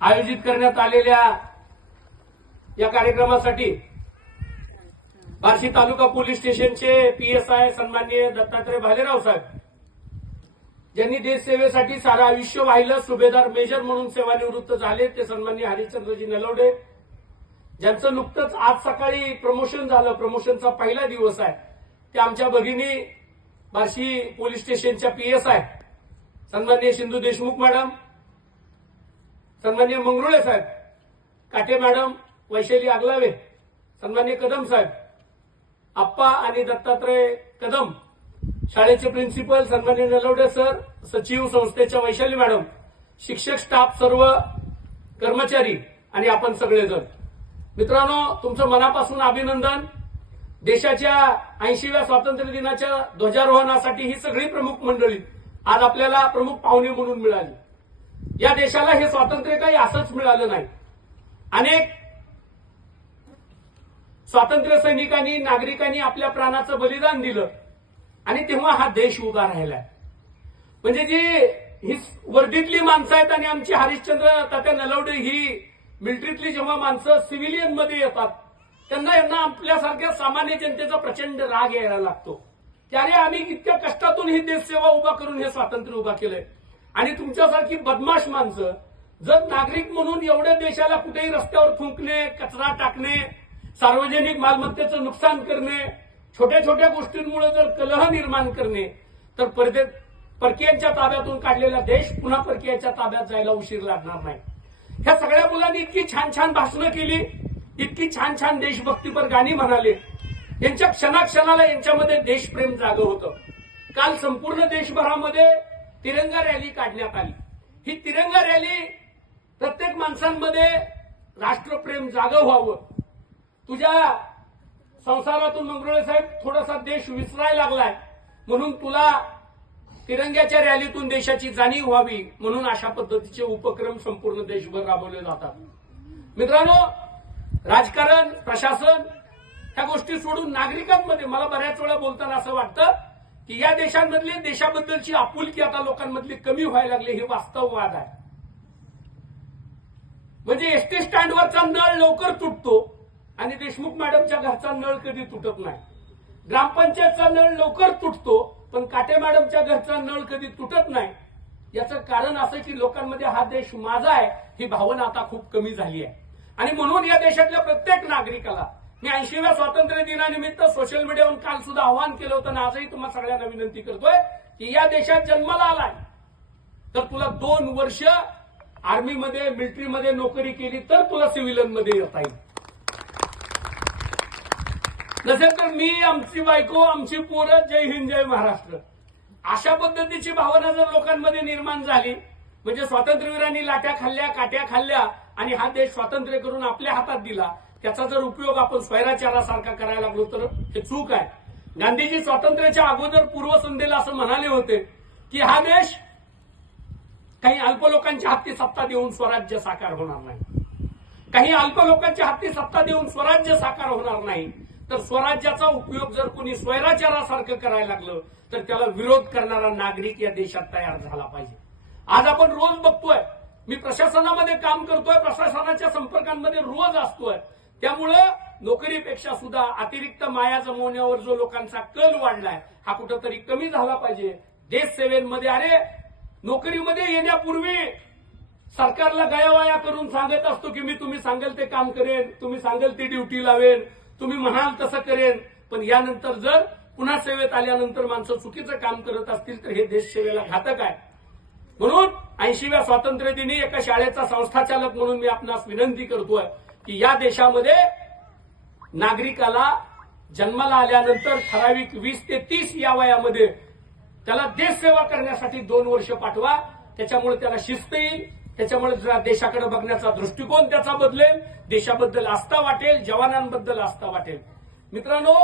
आयोजित करण्यात आलेल्या या कार्यक्रमासाठी बार्शी तालुका पोलीस स्टेशनचे पीएसआय सन्माननीय दत्तात्रय भालेराव साहेब, ज्यांनी देश सेवेसाठी सारं आयुष्य वाहिलं, सुभेदार मेजर म्हणून सेवानिवृत्त झाले, ते सन्माननीय हरिश्चंद्रजी नलवडे, ज्यांचं नुकतंच आज सकाळी प्रमोशन झालं, प्रमोशनचा पहिला दिवस आहे, ते आमच्या भगिनी बार्शी पोलीस स्टेशनच्या पीएसआय सन्माननीय सिंधू देशमुख मॅडम, सन्माननीय मंगरुळे साहेब, काटे मॅडम, वैशाली आगलावे, सन्माननीय कदम साहेब, आप्पा आणि दत्तात्रय कदम, शाळेचे प्रिन्सिपल सन्माननीय नलवडे सर, सचिव संस्थेच्या वैशाली मॅडम, शिक्षक स्टाफ, सर्व कर्मचारी आणि आपण सगळेजण. मित्रांनो, तुमचं मनापासून अभिनंदन. देशाच्या 80व्या स्वातंत्र्य दिनाच्या ध्वजारोहणासाठी ही सगळी प्रमुख मंडळी आज आपल्याला प्रमुख पाहुणे म्हणून मिळाली. या देशाला हे स्वातंत्र्य काही असंच मिळालं नाही. अनेक स्वातंत्र्य सैनिकांनी, नागरिकांनी आपल्या प्राणाचं बलिदान दिलं आणि तेव्हा हा देश उभा राहिलाय. म्हणजे जी ही वर्दीतली माणसं आहेत आणि आमची हरिश्चंद्र तात्या नलवडे ही मिलिटरीतली जेव्हा माणसं सिव्हिलियन मध्ये येतात, यांना आपल्यासारख्या सामान्य जनतेचा प्रचंड राग यायला लागतो. त्याने आम्ही इतक्या कष्टातून ही देशसेवा उभा करून हे स्वातंत्र्य उभा केलंय. आणि तुमच्यासारखी बदमाश माणसं जर नागरिक म्हणून एवढ्या देशाला कुठेही रस्त्यावर थुंकणे, कचरा टाकणे, सार्वजनिक मालमत्तेचं नुकसान करणे, छोट्या छोट्या गोष्टींमुळे जर कलह निर्माण करणे, तर परकीयांच्या ताब्यातून काढलेला देश पुन्हा परकीयांच्या ताब्यात जायला उशीर लागणार नाही. ह्या सगळ्या मुलांनी इतकी छान छान भाषणं केली, इतकी छान छान देशभक्तीपर गाणी म्हणाले. यांच्या क्षणाक्षणाला यांच्यामध्ये देशप्रेम जागं होतं. काल संपूर्ण देशभरामध्ये तिरंगा रॅली काढण्यात आली. ही तिरंगा रॅली प्रत्येक माणसांमध्ये राष्ट्रप्रेम जागं व्हावं. तुझ्या संसारातून मंगरुळे साहेब थोडासा देश विसरायला लागलाय, म्हणून तुला तिरंग्याच्या रॅलीतून देशाची जाणीव व्हावी म्हणून अशा पद्धतीचे उपक्रम संपूर्ण देशभर राबवले जातात. मित्रांनो, राजकारण, प्रशासन ह्या गोष्टी सोडून नागरिकांमध्ये मला बऱ्याच वेळा बोलताना असं वाटतं की या देशांमधली, देशाबद्दलची आपुलकी आता लोकांमधली कमी व्हायला लागली. हे वास्तववाद आहे. म्हणजे एसटी स्टँडवरचा नळ लवकर तुटतो आणि देशमुख मॅडमच्या घरचा नळ कधी तुटत नाही. ग्रामपंचायतचा नळ लवकर तुटतो पण काटे मॅडमच्या घरचा नळ कधी तुटत नाही. याचं कारण असं की लोकांमध्ये हा देश माझा आहे ही भावना आता खूप कमी झाली आहे. आणि म्हणून या देशातल्या प्रत्येक नागरिकाला मी 80व्या स्वातंत्र्य दिनानिमित्त सोशल मीडियावरून काल सुद्धा आवाहन केलं होतं आणि आजही तुम्हाला सगळ्यांना विनंती करतोय की या देशात जन्माला आलाय तर तुला 2 वर्ष आर्मीमध्ये, मिलिटरीमध्ये नोकरी केली तर तुला सिव्हिलियनमध्ये येता येईल. नसेल तर मी, आमची बायको, आमची पोरं, जय हिंद जय महाराष्ट्र अशा पद्धतीची भावना जर लोकांमध्ये निर्माण झाली, म्हणजे स्वातंत्र्यवीरांनी लाट्या खाल्ल्या, काट्या खाल्ल्या आणि हा देश स्वातंत्र्य करून आपल्या हातात दिला, त्याचा जर उपयोग आपण स्वैराचारासारखा करायला लागलो तर हे चूक आहे. गांधीजी स्वातंत्र्याच्या अगोदर पूर्वसंध्येला असं म्हणाले होते की हा देश काही अल्प लोकांच्या हाती सत्ता देऊन स्वराज्य साकार होणार नाही. काही अल्प लोकांच्या हाती सत्ता देऊन स्वराज्य साकार होणार नाही. तर स्वराज्याचा उपयोग जर कोणी स्वैराचारासारखं करायला लागलं तर त्याला विरोध करणारा नागरिक या देशात तयार झाला पाहिजे. आज आपण रोज बघतोय, मी प्रशासनामध्ये काम करतोय, प्रशासनाच्या संपर्कांमध्ये रोज असतोय, त्यामुळे नोकरीपेक्षा सुद्धा अतिरिक्त माया जमवण्यावर जो लोकांचा कल वाढलाय हा कुठंतरी कमी झाला पाहिजे. देश सेवेमध्ये, अरे नोकरीमध्ये येण्यापूर्वी सरकारला गयावाया करून सांगत असतो की मी तुम्ही सांगाल ते काम करेन, तुम्ही सांगाल ती ड्युटी लावेन, तुम्ही म्हणाल तसं करेन. पण यानंतर जर पुन्हा सेवेत आल्यानंतर माणसं चुकीचं काम करत असतील तर हे देश सेवेला घातक आहे. म्हणून 80व्या स्वातंत्र्य दिनी एका शाळेचा संस्थाचालक म्हणून मी आपणास विनंती करतोय की या देशामध्ये नागरिकाला जन्माला आल्यानंतर ठराविक 20 ते 30 या वयामध्ये त्याला देश सेवा करण्यासाठी 2 वर्ष पाठवा. त्याच्यामुळे त्याला शिस्त येईल, त्याच्यामुळे देशाकडे बघण्याचा दृष्टिकोन त्याचा बदलेल, देशाबद्दल आस्था वाटेल, जवानांबद्दल आस्था वाटेल. मित्रांनो,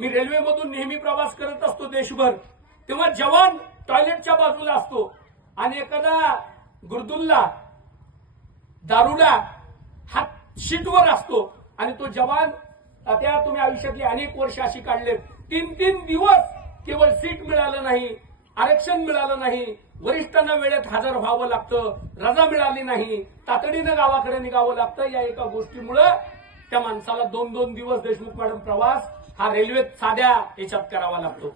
मी रेल्वेमधून नेहमी प्रवास करत असतो देशभर, तेव्हा जवान टॉयलेटच्या बाजूला असतो आणि एखादा गुरदुल्ला, दारुडा हा शीटवर असतो आणि तो जवान, त्या तुम्ही आयुष्यातली अनेक वर्ष अशी काढलेत, 3-3 दिवस केवळ सीट मिळालं नाही, आरक्षण मिळालं नाही, वरिष्ठांना वेळेत हजर व्हावं लागतं, रजा मिळाली नाही, तातडीनं गावाकडे निघावं लागतं. या एका गोष्टीमुळे त्या माणसाला 2-2 दिवस देशमुख मॅडम प्रवास हा रेल्वेत साध्या याच्यात करावा लागतो.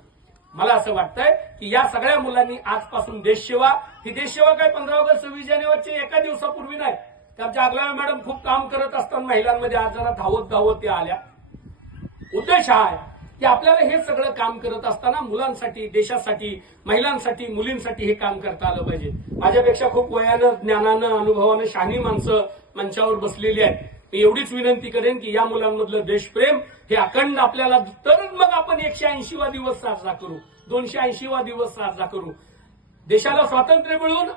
मला असं वाटतंय की या सगळ्या मुलांनी आजपासून देशसेवा, ही देशसेवा काय 15 ऑगस्ट 26 जानेवारीच्या एका दिवसापूर्वी नाही. आमच्या अगलावे मॅडम खूप काम करत असताना महिलांमध्ये आज जरा धावत धावत त्या आल्या. उद्देश हा आहे की आपल्याला हे सगळं काम करत असताना मुलांसाठी, देशासाठी, महिलांसाठी, मुलींसाठी हे काम करता आलं पाहिजे. माझ्यापेक्षा खूप वयानं, ज्ञानानं, अनुभवानं शहाणी माणसं मंचावर बसलेली आहेत. मी एवढीच विनंती करेन की या मुलांमधलं देशप्रेम हे अखंड आपल्याला, तरच मग आपण 180वा दिवस साजरा करू, 280वा दिवस साजरा करू. देशाला स्वातंत्र्य मिळून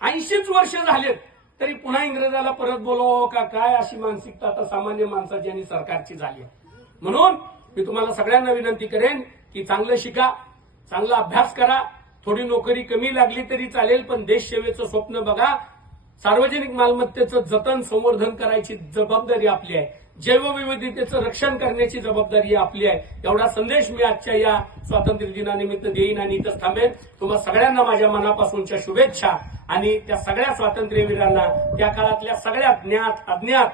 80च वर्ष झालेत तरी पुन्हा इंग्रजाला परत बोलावं का काय, अशी मानसिकता आता सामान्य माणसाची आणि सरकारची झाली आहे. म्हणून मी तुम्हाला सगळ्यांना विनंती करेन की चांगलं शिका, चांगला अभ्यास करा, थोडी नोकरी कमी लागली तरी चालेल, पण देशसेवेचं स्वप्न बघा. सार्वजनिक मालमत्तेचं जतन, संवर्धन करायची जबाबदारी आपली आहे. जैवविविधतेचं रक्षण करण्याची जबाबदारी आपली आहे. एवढा संदेश मी आजच्या या स्वातंत्र्य दिनानिमित्त देईन आणि इथंच थांबेन. तुम्हा सगळ्यांना माझ्या मनापासूनच्या शुभेच्छा आणि त्या सगळ्या स्वातंत्र्यवीरांना, त्या काळातल्या सगळ्या ज्ञात अज्ञात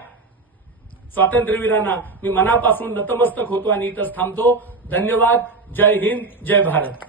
स्वातंत्र्यवीरांना मी मनापासून नतमस्तक होतो आणि इथंच थांबतो. धन्यवाद. जय हिंद, जय भारत.